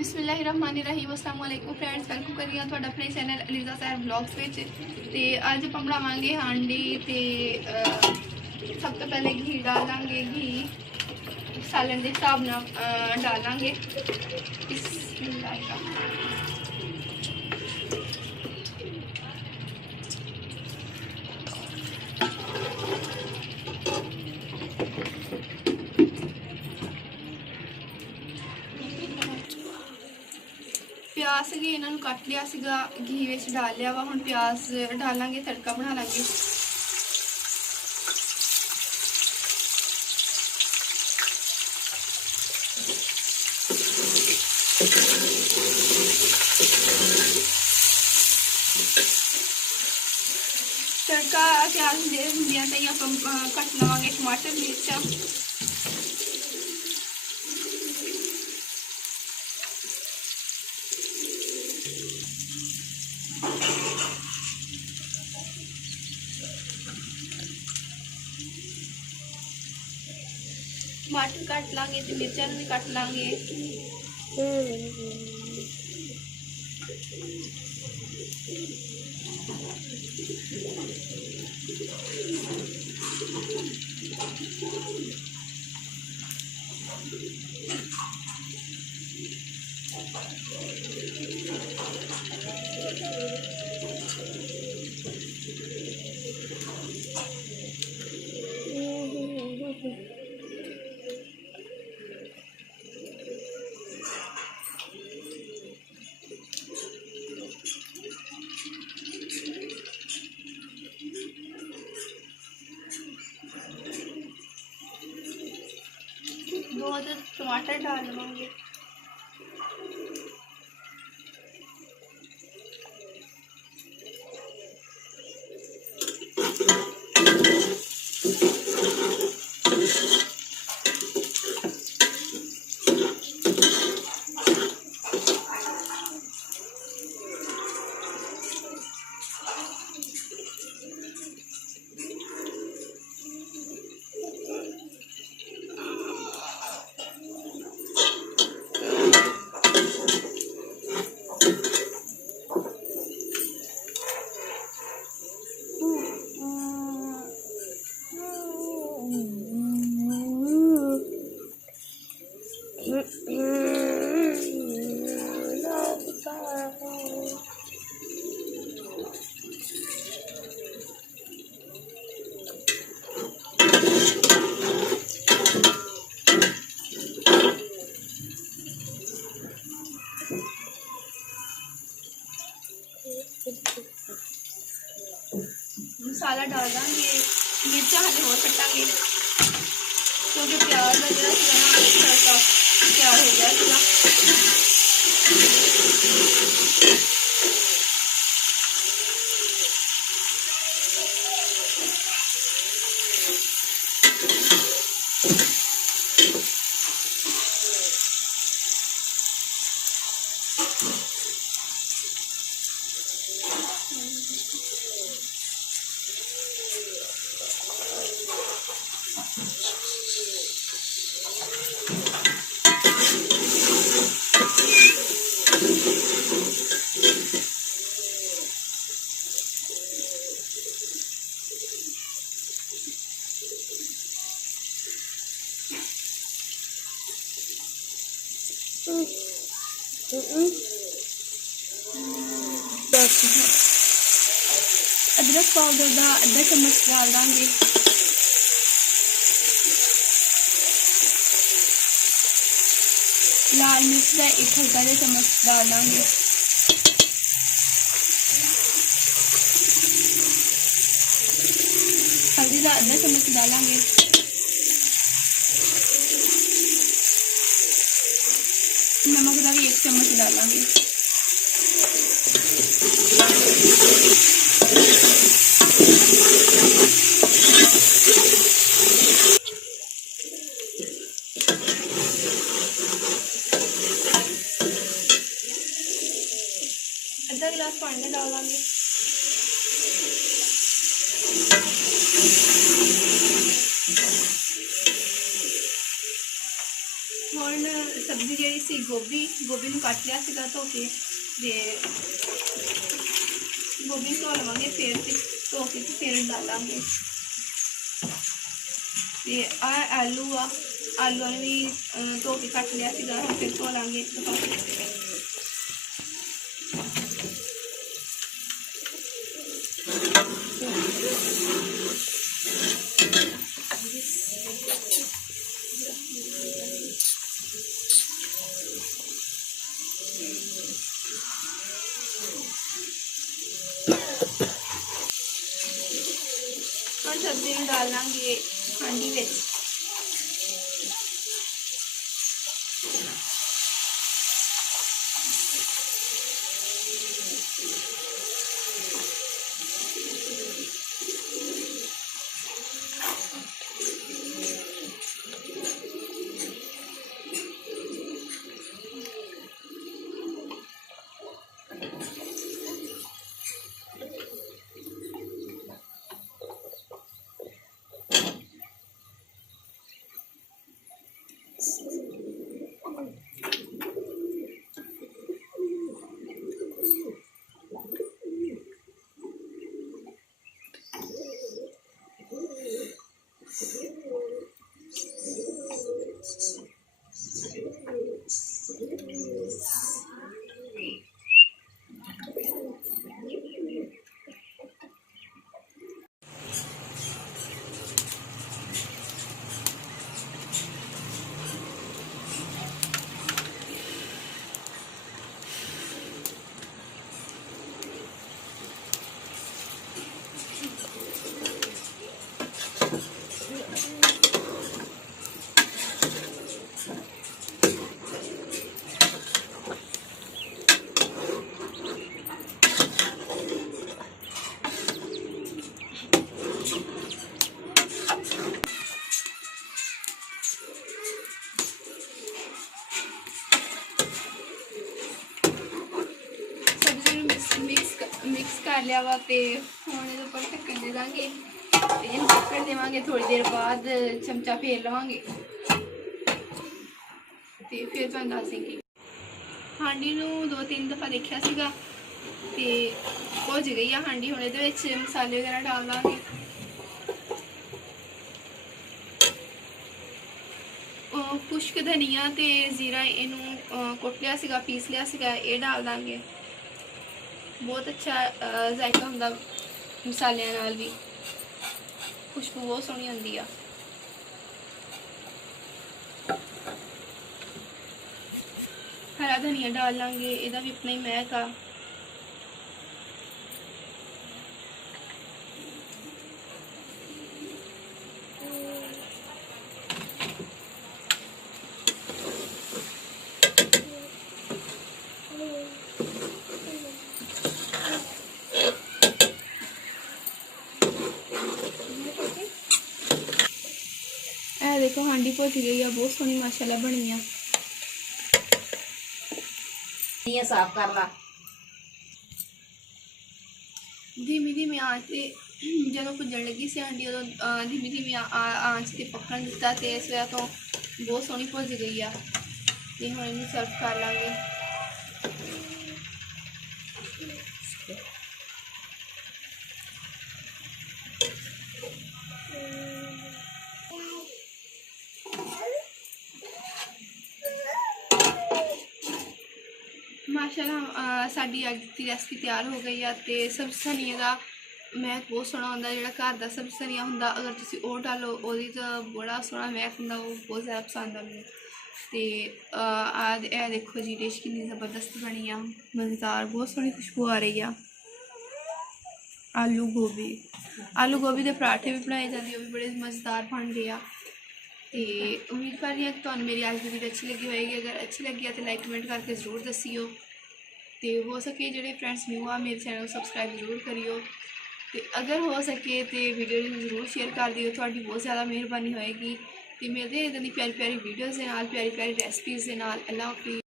बिस्मिल्लाहिर्रहमानिर्रहीम अस्सलाम वालेकुम फ्रेंड्स, वेलकम करिए ਤੁਹਾਡਾ ਆਪਣੇ ਚੈਨਲ ਅਲੀਜ਼ਾ ਸੈਰ ਵਲੌਗਸ ਵਿੱਚ। ਤੇ ਅੱਜ ਆਪਾਂ ਬਣਾਵਾਂਗੇ ਹਾਂਡੀ ਤੇ ਸਭ ਤੋਂ ਪਹਿਲੇ ਘੀ ਡਾਲਾਂਗੇ। ਘੀ ਸਾਲਨ ਦੇ ਹਿਸਾਬ ਨਾਲ ਡਾਲਾਂਗੇ। प्याज से इन्हों कट लिया सीगा, घी विच डाल लिया वा। हुण प्याज डालांगे, तड़का बना लांगे। तड़का प्याज होंदियां ते आपां कट लवांगे टमाटर मिर्चा। टमाटर कट लांगे तो मिर्चा भी कट लांगे। दो टमाटर डाल लूँगी। मसाला डाल देंगे, मिर्चा हमें और कटांगे क्योंकि प्याज का जरा तड़का तैयार हो गया था। अदरक पाउडर का आधा चम्मच डाल देंगे। लाल मिर्च का एक हल्का सा चम्मच डाल देंगे। हल्दी का आधा चम्मच डालेंगे। नमक का भी एक चम्मच डालेंगे। आधा गिलास पानी डालेंगे। हुण सब्जी जी सी गोभी नूं कट लिया सीगा धो के ते गोभी धो लवांगे फिर धो के फिर डालांगे। ते आ आलू ने भी धो के कट लिया सीगा फिर धो लांगे एक पासे। और सब्जी में डाल लांगे हांडी विच। मिक्स कर लिया वा ते हुण इहदे उपर ढक्कन दे दांगे ते इहनूं ढक्कन देवांगे। थोड़ी देर बाद चमचा फेर लवांगे ते फिर तुहानूं दस्सांगी। हांडी नूं 2-3 दफ़ा देखिया सीगा ते भुज गई आ हांडी। हुण इहदे विच मसाले वगैरह डाल दांगे। खुश्क धनिया ते जीरा इनू कुट लिया सीगा पीस लिया सीगा ये डाल दांगे। बहुत अच्छा जायका हुंदा मसालियां नाल भी, खुशबू बहुत सोहनी आंदी आ। हरा धनिया डाल लांगे, इहदा भी अपना ही महक आ। देखो हांडी भुज गई है, बहुत सोहनी माशाल्लाह बनी है। साफ कर ला धीमी धीमी आंच से जो भुजन लगी सी हांडी उदों धीमी धीमी आंच से पकन दिता ते इस वजह तो बहुत सोहनी भुज गई है। ते हुण इहनूं सर्व कर लांगे। माशाल्लाह साडी अज की रेसिपी तैयार हो गई है। तो सब्जी धनिया का महक बहुत सोहना होंदा, जिहड़ा घर दा सब्जी धनिया होंदा अगर तुसीं ओह डालो ओहदी तो बड़ा सोहना महक होंदा, वो बहुत ज़्यादा पसंद आ मैनूं। ते ए देखो जी डिश कितनी ज़बरदस्त बनी आ, मज़ेदार, बहुत सोहनी खुशबू आ रही है। आलू गोभी के पराठे भी बनाए जाते, वो भी बड़े मज़ेदार बन गए आ। तो उम्मीद कर रही हूँ कि तुहानूं मेरी अज की वीडियो अच्छी लगी होएगी। अगर अच्छी लगी है तो लाइक कमेंट करके जरूर दस्सियो। तो हो सके जो फ्रेंड्स न्यू आ मेरे चैनल को सबसक्राइब जरूर करियो। तो अगर हो सके तो वीडियो जरूर शेयर कर दियो, थोड़ी बहुत ज़्यादा मेहरबानी होएगी। तो मिलते हैं इदां दी प्यारी प्यारी वीडियोज़ दे नाल, प्यारी प्यारी रेसिपीज़ दे नाल। अल्लाह हाफिज़।